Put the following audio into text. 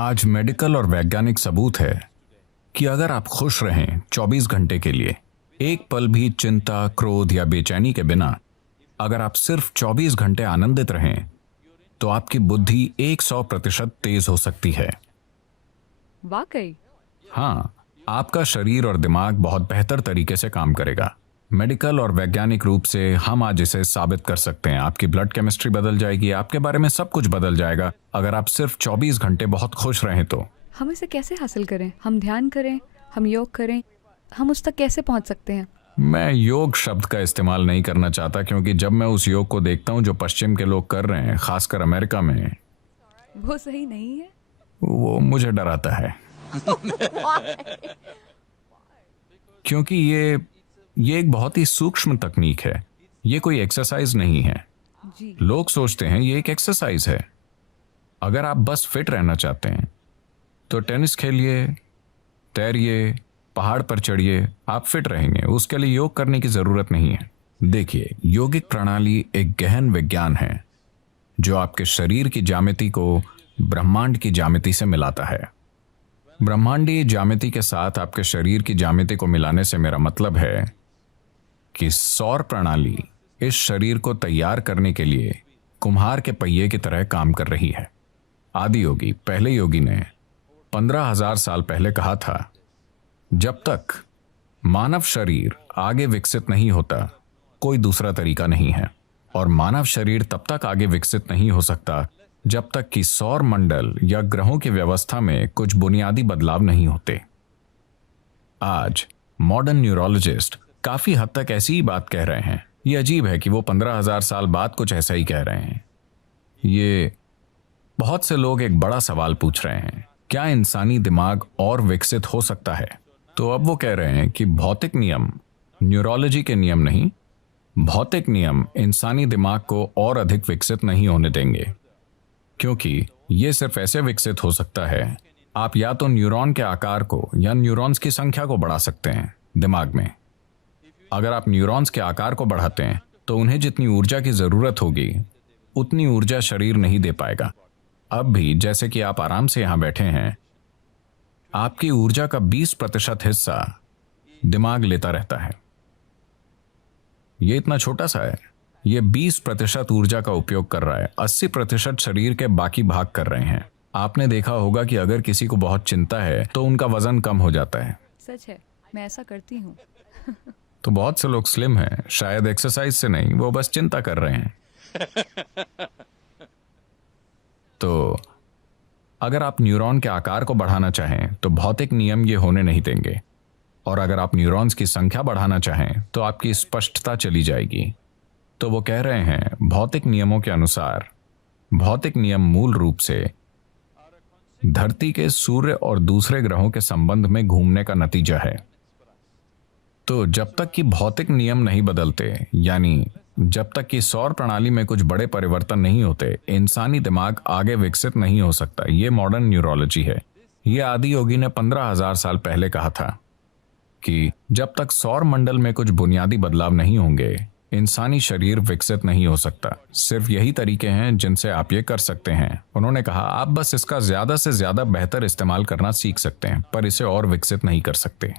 आज मेडिकल और वैज्ञानिक सबूत है कि अगर आप खुश रहें 24 घंटे के लिए, एक पल भी चिंता, क्रोध या बेचैनी के बिना, अगर आप सिर्फ 24 घंटे आनंदित रहें, तो आपकी बुद्धि 100% तेज हो सकती है। वाकई? हाँ, आपका शरीर और दिमाग बहुत बेहतर तरीके से काम करेगा। मेडिकल और वैज्ञानिक रूप से हम आज इसे साबित कर सकते हैं। आपकी ब्लड केमिस्ट्री बदल जाएगी, आपके बारे में सब कुछ बदल जाएगा अगर आप सिर्फ 24 घंटे बहुत खुश रहें तो। हम इसे कैसे हासिल करें? हम ध्यान करें, हम योग करें, हम उस तक कैसे पहुंच सकते हैं? मैं योग शब्द का इस्तेमाल नहीं करना चाहता, क्योंकि जब मैं उस योग को देखता हूं जो पश्चिम के लोग कर रहे हैं, खासकर अमेरिका में, वो सही नहीं है। वो मुझे डराता है। क्योंकि ये एक बहुत ही सूक्ष्म तकनीक है। ये कोई एक्सरसाइज नहीं है। जी। लोग सोचते हैं ये एक एक्सरसाइज है। अगर आप बस फिट रहना चाहते हैं तो टेनिस खेलिए, तैरिए, पहाड़ पर चढ़िए, आप फिट रहेंगे। उसके लिए योग करने की जरूरत नहीं है। देखिए, योगिक प्रणाली एक गहन विज्ञान है जो आपके शरीर की ज्यामिति को ब्रह्मांड की ज्यामिति से मिलाता है। ब्रह्मांडीय ज्यामिति के साथ आपके शरीर की ज्यामिति को मिलाने से मेरा मतलब है कि सौर प्रणाली इस शरीर को तैयार करने के लिए कुम्हार के पहिए की तरह काम कर रही है। आदि योगी, पहले योगी ने 15,000 साल पहले कहा था, जब तक मानव शरीर आगे विकसित नहीं होता, कोई दूसरा तरीका नहीं है। और मानव शरीर तब तक आगे विकसित नहीं हो सकता जब तक कि सौर मंडल या ग्रहों की व्यवस्था में कुछ बुनियादी बदलाव नहीं होते। आज मॉडर्न न्यूरोलॉजिस्ट काफी हद तक ऐसी ही बात कह रहे हैं। ये अजीब है कि वो 15,000 साल बाद कुछ ऐसा ही कह रहे हैं। ये बहुत से लोग एक बड़ा सवाल पूछ रहे हैं, क्या इंसानी दिमाग और विकसित हो सकता है? तो अब वो कह रहे हैं कि भौतिक नियम, न्यूरोलॉजी के नियम नहीं, भौतिक नियम इंसानी दिमाग को और अधिक विकसित नहीं होने देंगे, क्योंकि ये सिर्फ ऐसे विकसित हो सकता है, आप या तो न्यूरॉन के आकार को या न्यूरॉन्स की संख्या को बढ़ा सकते हैं दिमाग में। अगर आप न्यूरॉन्स के आकार को बढ़ाते हैं तो उन्हें जितनी ऊर्जा की जरूरत होगी उतनी ऊर्जा शरीर नहीं दे पाएगा। अब भी जैसे कि आप आराम से यहां बैठे हैं, आपकी ऊर्जा का 20% हिस्सा दिमाग लेता रहता है। ये इतना छोटा सा है, ये 20% ऊर्जा का उपयोग कर रहा है, 80% शरीर के बाकी भाग कर रहे हैं। आपने देखा होगा कि अगर किसी को बहुत चिंता है तो उनका वजन कम हो जाता है। सच है, मैं ऐसा करती हूँ। तो बहुत से लोग स्लिम हैं, शायद एक्सरसाइज से नहीं, वो बस चिंता कर रहे हैं। तो अगर आप न्यूरॉन के आकार को बढ़ाना चाहें तो भौतिक नियम ये होने नहीं देंगे, और अगर आप न्यूरॉन्स की संख्या बढ़ाना चाहें तो आपकी स्पष्टता चली जाएगी। तो वो कह रहे हैं, भौतिक नियमों के अनुसार, भौतिक नियम मूल रूप से धरती के सूर्य और दूसरे ग्रहों के संबंध में घूमने का नतीजा है। तो जब तक कि भौतिक नियम नहीं बदलते, यानी जब तक कि सौर प्रणाली में कुछ बड़े परिवर्तन नहीं होते, इंसानी दिमाग आगे विकसित नहीं हो सकता। ये मॉडर्न न्यूरोलॉजी है। ये आदि योगी ने 15,000 साल पहले कहा था कि जब तक सौर मंडल में कुछ बुनियादी बदलाव नहीं होंगे, इंसानी शरीर विकसित नहीं हो सकता। सिर्फ यही तरीके हैं जिनसे आप ये कर सकते हैं। उन्होंने कहा, आप बस इसका ज्यादा से ज्यादा बेहतर इस्तेमाल करना सीख सकते हैं, पर इसे और विकसित नहीं कर सकते।